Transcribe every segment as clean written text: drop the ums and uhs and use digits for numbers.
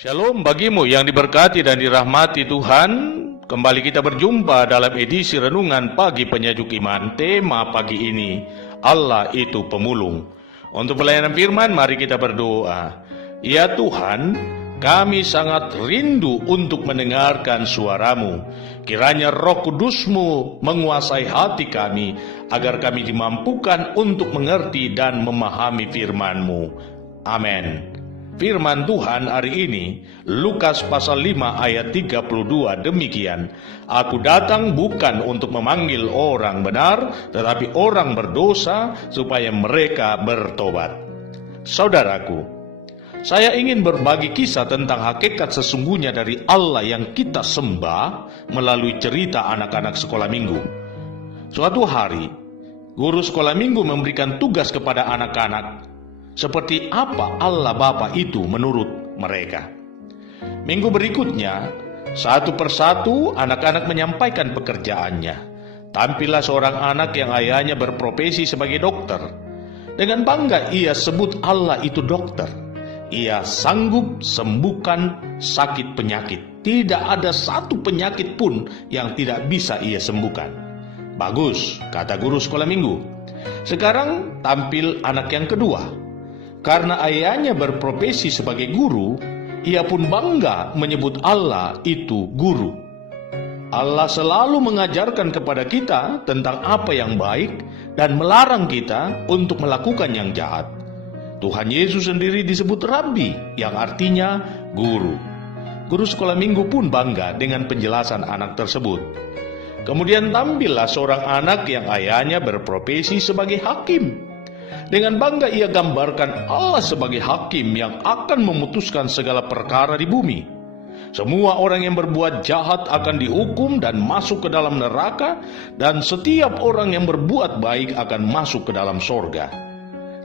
Shalom bagimu yang diberkati dan dirahmati Tuhan. Kembali kita berjumpa dalam edisi Renungan Pagi Penyejuk Iman. Tema pagi ini, Allah itu pemulung. Untuk pelayanan firman, mari kita berdoa. Ya Tuhan, kami sangat rindu untuk mendengarkan suara-Mu. Kiranya Roh Kudus-Mu menguasai hati kami, agar kami dimampukan untuk mengerti dan memahami firman-Mu. Amin. Firman Tuhan hari ini, Lukas pasal 5 ayat 32 demikian. Aku datang bukan untuk memanggil orang benar, tetapi orang berdosa supaya mereka bertobat. Saudaraku, saya ingin berbagi kisah tentang hakikat sesungguhnya dari Allah yang kita sembah melalui cerita anak-anak sekolah minggu. Suatu hari, guru sekolah minggu memberikan tugas kepada anak-anak seperti apa Allah Bapa itu menurut mereka. Minggu berikutnya, satu persatu anak-anak menyampaikan pekerjaannya. Tampillah seorang anak yang ayahnya berprofesi sebagai dokter. Dengan bangga ia sebut Allah itu dokter. Ia sanggup sembuhkan sakit penyakit. Tidak ada satu penyakit pun yang tidak bisa ia sembuhkan. Bagus, kata guru sekolah minggu. Sekarang tampil anak yang kedua. Karena ayahnya berprofesi sebagai guru, ia pun bangga menyebut Allah itu guru. Allah selalu mengajarkan kepada kita tentang apa yang baik dan melarang kita untuk melakukan yang jahat. Tuhan Yesus sendiri disebut Rabbi, yang artinya guru. Guru sekolah minggu pun bangga dengan penjelasan anak tersebut. Kemudian tampillah seorang anak yang ayahnya berprofesi sebagai hakim. Dengan bangga ia gambarkan Allah sebagai hakim yang akan memutuskan segala perkara di bumi. Semua orang yang berbuat jahat akan dihukum dan masuk ke dalam neraka, dan setiap orang yang berbuat baik akan masuk ke dalam sorga.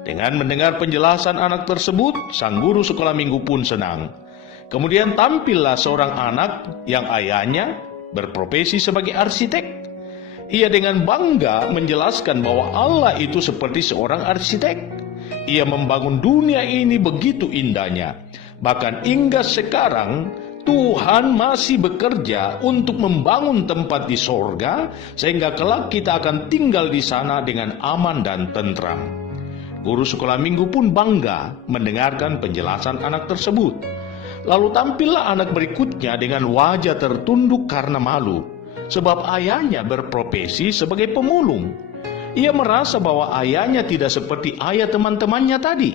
Dengan mendengar penjelasan anak tersebut, sang guru sekolah minggu pun senang. Kemudian tampillah seorang anak yang ayahnya berprofesi sebagai arsitek. Ia dengan bangga menjelaskan bahwa Allah itu seperti seorang arsitek. Ia membangun dunia ini begitu indahnya. Bahkan hingga sekarang Tuhan masih bekerja untuk membangun tempat di sorga, sehingga kelak kita akan tinggal di sana dengan aman dan tentram. Guru sekolah minggu pun bangga mendengarkan penjelasan anak tersebut. Lalu tampillah anak berikutnya dengan wajah tertunduk karena malu, sebab ayahnya berprofesi sebagai pemulung. Ia merasa bahwa ayahnya tidak seperti ayah teman-temannya tadi.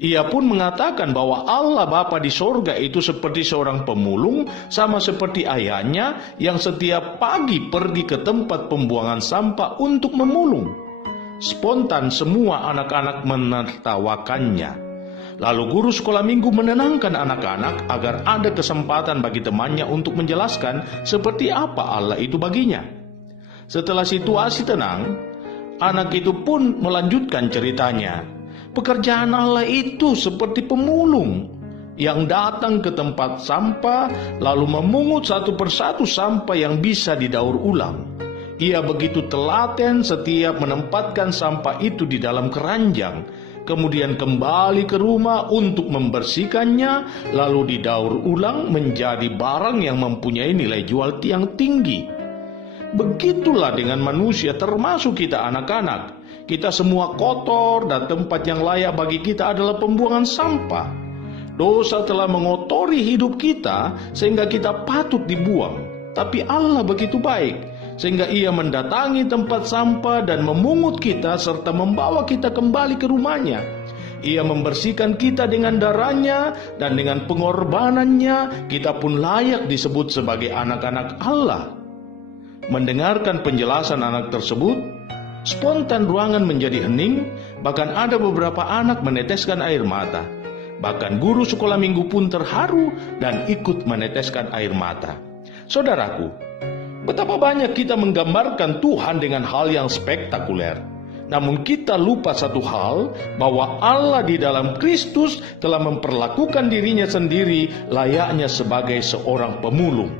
Ia pun mengatakan bahwa Allah Bapa di sorga itu seperti seorang pemulung, sama seperti ayahnya yang setiap pagi pergi ke tempat pembuangan sampah untuk memulung. Spontan semua anak-anak menertawakannya. Lalu guru sekolah minggu menenangkan anak-anak agar ada kesempatan bagi temannya untuk menjelaskan seperti apa Allah itu baginya. Setelah situasi tenang, anak itu pun melanjutkan ceritanya. Pekerjaan Allah itu seperti pemulung yang datang ke tempat sampah lalu memungut satu persatu sampah yang bisa didaur ulang. Ia begitu telaten setiap menempatkan sampah itu di dalam keranjang, kemudian kembali ke rumah untuk membersihkannya, lalu didaur ulang menjadi barang yang mempunyai nilai jual yang tinggi. Begitulah dengan manusia, termasuk kita anak-anak. Kita semua kotor dan tempat yang layak bagi kita adalah pembuangan sampah. Dosa telah mengotori hidup kita sehingga kita patut dibuang. Tapi Allah begitu baik, sehingga ia mendatangi tempat sampah dan memungut kita serta membawa kita kembali ke rumahnya. Ia membersihkan kita dengan darahnya, dan dengan pengorbanannya kita pun layak disebut sebagai anak-anak Allah. Mendengarkan penjelasan anak tersebut, spontan ruangan menjadi hening, bahkan ada beberapa anak meneteskan air mata. Bahkan guru sekolah minggu pun terharu dan ikut meneteskan air mata. Saudaraku, betapa banyak kita menggambarkan Tuhan dengan hal yang spektakuler. Namun kita lupa satu hal, bahwa Allah di dalam Kristus telah memperlakukan dirinya sendiri layaknya sebagai seorang pemulung.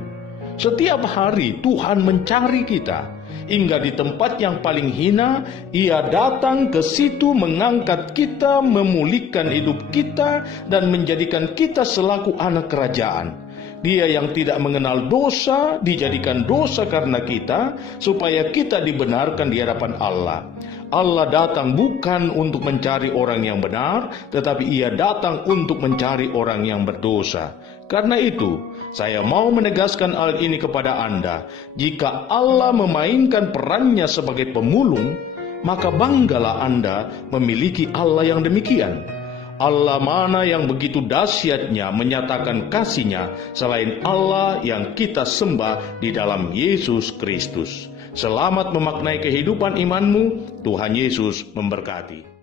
Setiap hari Tuhan mencari kita. hingga di tempat yang paling hina, Ia datang ke situ mengangkat kita, memulihkan hidup kita, dan menjadikan kita selaku anak kerajaan. Dia yang tidak mengenal dosa, dijadikan dosa karena kita, supaya kita dibenarkan di hadapan Allah. Allah datang bukan untuk mencari orang yang benar, tetapi Ia datang untuk mencari orang yang berdosa. Karena itu, saya mau menegaskan hal ini kepada Anda. Jika Allah memainkan perannya sebagai pemulung, maka banggalah Anda memiliki Allah yang demikian. Allah mana yang begitu dahsyatnya menyatakan kasih-Nya selain Allah yang kita sembah di dalam Yesus Kristus. Selamat memaknai kehidupan imanmu. Tuhan Yesus memberkati.